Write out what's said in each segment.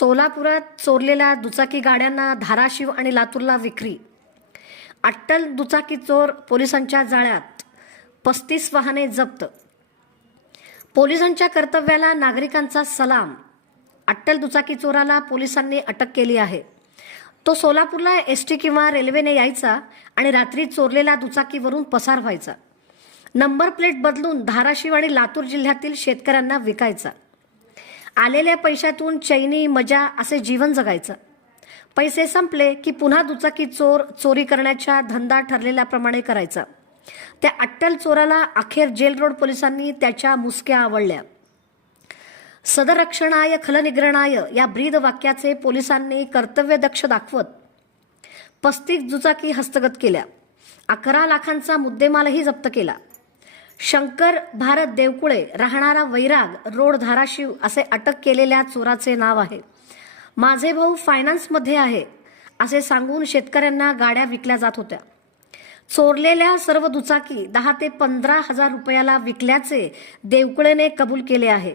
सोलापुरात चोरलेल्या दुचाकी गाड्यांना धाराशिव आणि लातूरला विक्री. अट्टल दुचाकी चोर पोलिसांच्या जाळ्यात पस्तीस वाहने जप्त. पोलिसांच्या कर्तव्याला नागरिकांचा सलाम. अट्टल दुचाकी चोराला पोलिसांनी अटक केली आहे. तो सोलापूरला एस टी किंवा रेल्वेने यायचा आणि रात्री चोरलेल्या दुचाकीवरून पसार व्हायचा. नंबर प्लेट बदलून धाराशिव आणि लातूर जिल्ह्यातील शेतकऱ्यांना विकायचा. आलेल्या पैशातून चैनी मजा असे जीवन जगायचं. पैसे संपले की पुन्हा दुचाकी चोर चोरी करण्याच्या धंदा ठरलेल्याप्रमाणे करायचा. त्या अट्टल चोराला अखेर जेल रोड पोलिसांनी त्याच्या मुसक्या आवडल्या. सदरक्षणाय खलनिग्रणाय या ब्रीद वाक्याचे पोलिसांनी कर्तव्यदक्ष दाखवत पस्तीस दुचाकी हस्तगत केल्या. अकरा लाखांचा मुद्देमालही जप्त केला. शंकर भारत देवकुळे राहणारा वैराग रोड धाराशिव असे अटक केलेल्या चोराचे नाव आहे. माझे भाऊ फायनान्समध्ये आहे असे सांगून शेतकऱ्यांना गाड्या विकल्या जात होत्या. चोरलेल्या सर्व दुचाकी दहा ते पंधरा हजार रुपयाला विकल्याचे देवकुळेने कबूल केले आहे.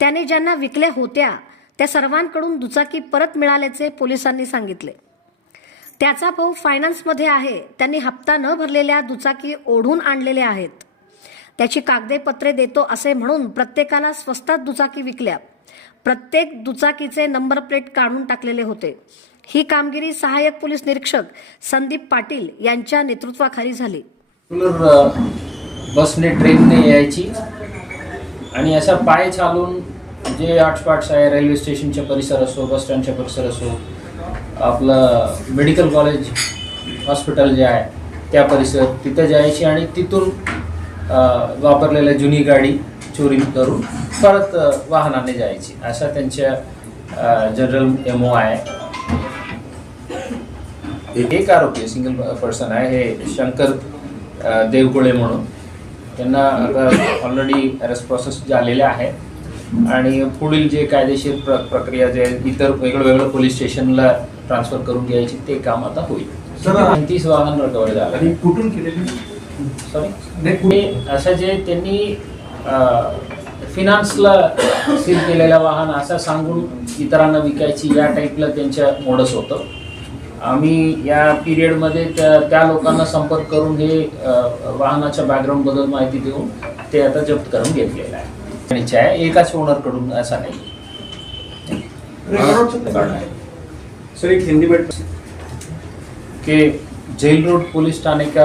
त्याने ज्यांना विकल्या होत्या त्या सर्वांकडून दुचाकी परत मिळाल्याचे पोलिसांनी सांगितले. त्याचा भाऊ फायनान्समध्ये आहे त्यांनी हप्ता न भरलेल्या दुचाकी ओढून आणलेल्या आहेत. त्याची कागदेपत्रे देतो असे म्हणून प्रत्येकाला स्वस्तात दुचाकी विकल्या. प्रत्येक दुचाकीचे नंबर प्लेट काढून टाकलेले होते. ही कामगिरी सहाय्यक पोलीस निरीक्षक संदीप पाटील यांच्या नेतृत्वाखाली झाली. बसने ट्रेनने यायची आणि अशा पाय चालून जे आठपाट्स आहे रेल्वे स्टेशनचे परिसर असो बस स्टँडचे परिसर असो आपलं मेडिकल कॉलेज हॉस्पिटल जे आहे त्या परिसर तिथे जायची आणि तिथून वापरलेल्या जुनी गाडी चोरी करून परत वाहनाने जायची. अशा त्यांच्या जनरल एम ओ आहे एक आरोपी सिंगल पर्सन आहे. हे शंकर देवकुळे म्हणून. त्यांना आता ऑलरेडी अरेस्ट प्रोसेस झालेल्या आहे. आणि पुढील जे कायदेशीर प्र प्रक्रिया जे इतर वेगळं वेगळं पोलीस स्टेशनला ट्रान्सफर करून घ्यायची ते काम आता होईल. सर, तीस वाहन रिकवर झालं आणि कुठून केलेली? सॉरी असं जे त्यांनी फिनान्सला सील केलेलं वाहन असं सांगून इतरांना विकायची या टाईपला त्यांच्या मोडस होतं. आम्ही या पिरियडमध्ये त्या त्या लोकांना संपर्क करून हे वाहनाच्या बॅकग्राऊंडबद्दल माहिती देऊन ते आता जप्त करून घेतलेलं आहे. आणि आहे एकाच ओनरकडून असा नाही. सर एक हिंदी कि जेल रोड पुलिस थाने का